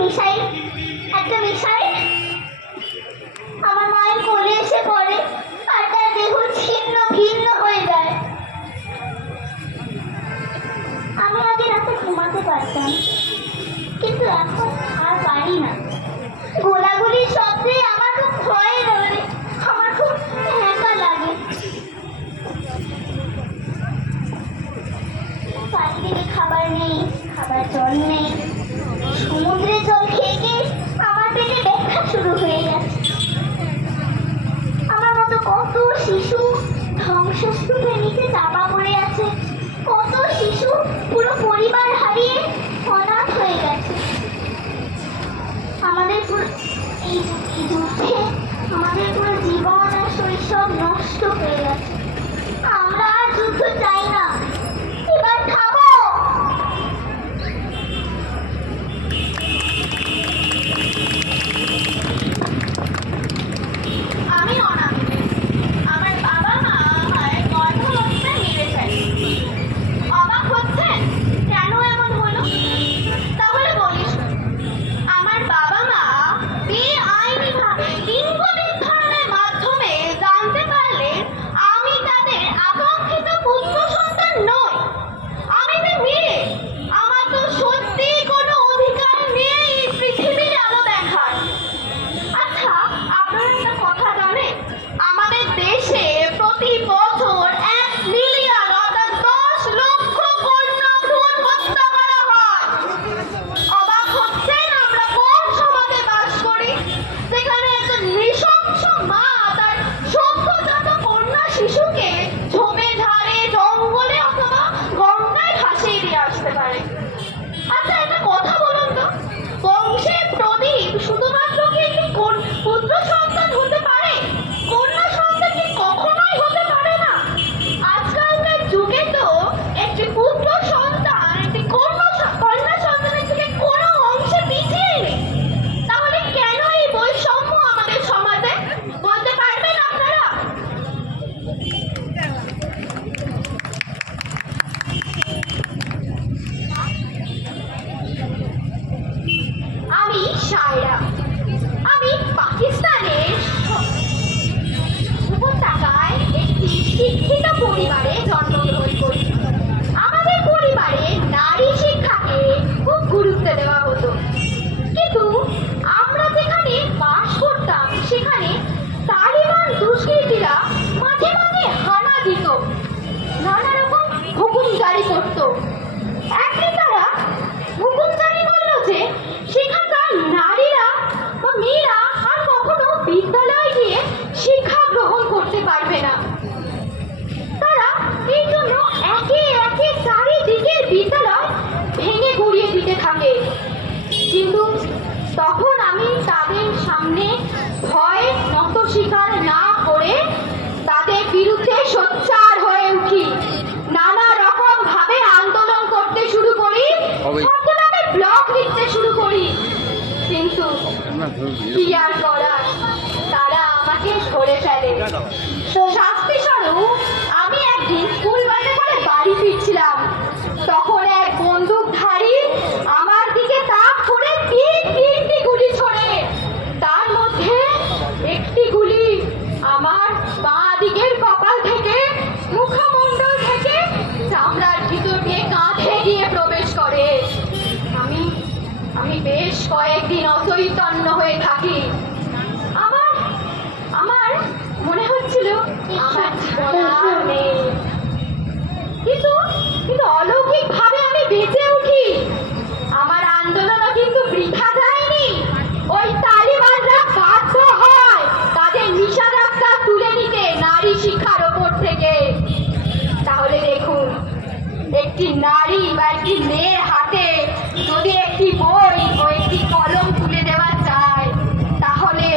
মিশাই, একটা মিশাই আমার মায়ের কোলে এসে পড়ে আর তার দেহ ছিন্ন ভিন্ন হয়ে যায়। আমি আগে রাতে ঘুমাতে পারতাম, কিন্তু এখন আর পারি না। গোলাগুলির শব্দে আমার খুব ভয় ধরে, আমার খুব একা লাগে। চারিদিকে খাবার নেই, খাবার জল নেই। সমুদ্রের জল খেয়ে খেয়ে আমার পেটে ব্যথা শুরু হয়ে গেছে। আমার মতো কত শিশু ধ্বংসস্তূপের নিচে চাপা পড়ে আছে, কত শিশু পুরো পরিবার হারিয়ে অনাথ হয়ে গেছে। আমাদের এই যুদ্ধে আমাদের পুরো জীবন আর শৈশব নষ্ট হয়ে গেছে। আমরা আর যুদ্ধ চাই না, এবার থামো। আমি অনাথ, আমার বাবা মা আমায় গর্ভাবস্থায় মেরে ফেলে। অবাক হচ্ছেন কেন এমন হলো? তাহলে বলিস, আমার বাবা মা বেআইনিভাবে লিঙ্গ নির্ধারণের মাধ্যমে জানতে পারলেন আমি তাদের আকাঙ্ক্ষিত পুত্র সন্তান নই, আমি তো মেয়ে। আমার তো সত্যি কোনো অধিকার নেই পৃথিবীর আলো দেখার। আচ্ছা, আপনারা একটা কথা জানেন, আমাদের দেশে প্রতি বছর 1 মিলিয়ন অর্থাৎ 10 লক্ষ কন্যা ভ্রূণ হত্যা করা হয়। অবাক হচ্ছেন আমরা কোন সমাজে বাস করি, যেখানে একটা নৃশংস মা তার সদ্যজাত কন্যা শিশুকে ঝোপে ঝাড়ে জঙ্গলে অথবা গঙ্গায় ভাসিয়ে দিয়ে আসতে পারে। আচ্ছা, একটা কথা বলুন তো, বংশের প্রদীপ শুধুমাত্র কি একটি পুত্র সন্তান হতে পারে? কন্যা সন্তান কি কখনোই হতে পারে না? আজকালকার যুগে তো একটি পুত্র সন্তান একটি কন্যা সন্তানের থেকে কোনো অংশে পিছিয়ে নেই। তাহলে কেন এই বৈষম্য আমাদের সমাজে, বলতে পারবেন আপনারা? আমি সায়রা, আমি পাকিস্তানের উপত্যকায় একটি শিক্ষিত পরিবারে জন্মগ্রহণ করি। আমাদের পরিবারে নারী শিক্ষাকে খুব গুরুত্ব দেওয়া হতো, কিন্তু আমরা যেখানে বাস করতাম সেখানে তালিবান দুষ্কৃতীরা মাঝে মাঝে হানা দিত, নানা রকম হুকুম জারি করত। একদিন তারা হুকুম জারি করলো যে সেখানকার নারীরা বা মেয়েরা আর কখনো বিদ্যালয়ে গিয়ে শিক্ষা গ্রহণ করতে পারবে না। তারা এই জন্য একে একে চারিদিকের বিদ্যালয় ভেঙে গুড়িয়ে দিতে থাকে। কিন্তু তখন আমি তাদের সামনে ভয় নত স্বীকার না করে তাদের বিরুদ্ধে সোচ্চার হয়ে উঠি, নানা রকম ভাবে আন্দোলন করতে শুরু করি, ছদ্মনামে ব্লগ লিখতে শুরু করি। কিন্তু কি আর করার, তারা আমাকে ধরে ফেলে। শাস্তি স্বরূপ আমি একদিন স্কুল বাসে করে বাড়ি ফিরছিলাম, তখন এক বন্দুকধারী আমার দিকে তাক করে তিনটি গুলি ছোড়ে। তার মধ্যে একটি গুলি আমার বাঁ দিকের কপাল থেকে, মুখমণ্ডল থেকে চামড়ার ভিতর দিয়ে কাঁধে গিয়ে প্রবেশ করে। আমি বেশ কয়েকদিন অচৈতন্য হয়ে থাকি। আমার মনে হচ্ছিল আমার জীবন আর নেই, কিন্তু অলৌকিক ভাবে আমি বেঁচে উঠি। আমার আন্দোলনও কিন্তু বৃথা যায়নি। ওই তালিবানরা বাধ্য হয় তাদের নিষেধাজ্ঞা তুলে নিতে নারী শিক্ষার ওপর থেকে। তাহলে দেখুন, একটি নারী বা একটি মেয়ের হাতে যদি একটি বই ও একটি কলম তুলে দেওয়া যায়, তাহলে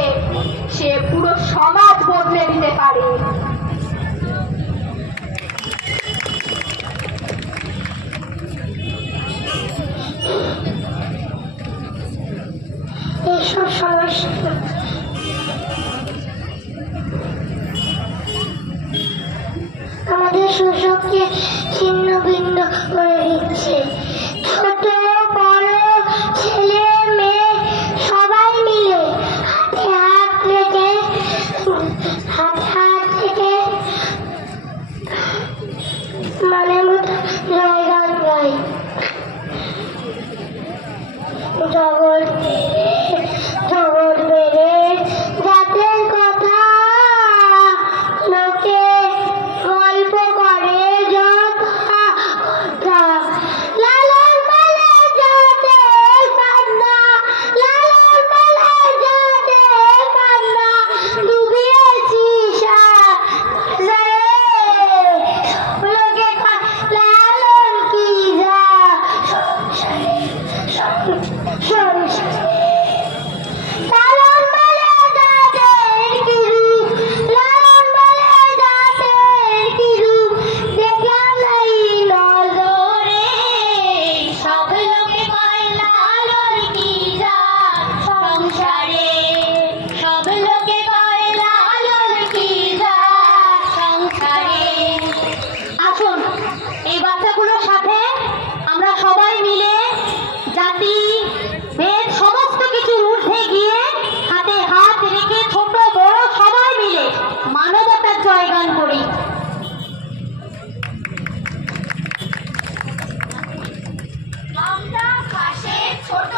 সে পুরো সমাজ বদলে দিতে পারে। এইসব সমস্যা আমাদের শৈশবকে ছিন্ন ভিন্ন করে দিচ্ছে। ছোট বড় ছেলে মেয়ে জগৎ বেড়ে জাতের কথা লোকে গল্প করে যত কথা লালন পালে জাতের কান্না লালন পালে জাতের কান্না ডুবিয়েছি লোকে লালন কি যা লালন বলে জাতের কি রূপ লালন বলে জাতের কি রূপ দেখলাম নাই নজরে সব লোকে কয় লালন কি যা সংসারে সব লোকে কয় লালন কি যা সংসারে। আসুন এই বাচ্চাগুলোর সাথে আমরা সবাই মিলে জাতি ভেদ সমস্ত কিছুর ঊর্ধ্বে গিয়ে হাতে হাত রেখে ছোট বড় সবাই মিলে মানবতার জয়গান করি। আমরা পাশে ছোট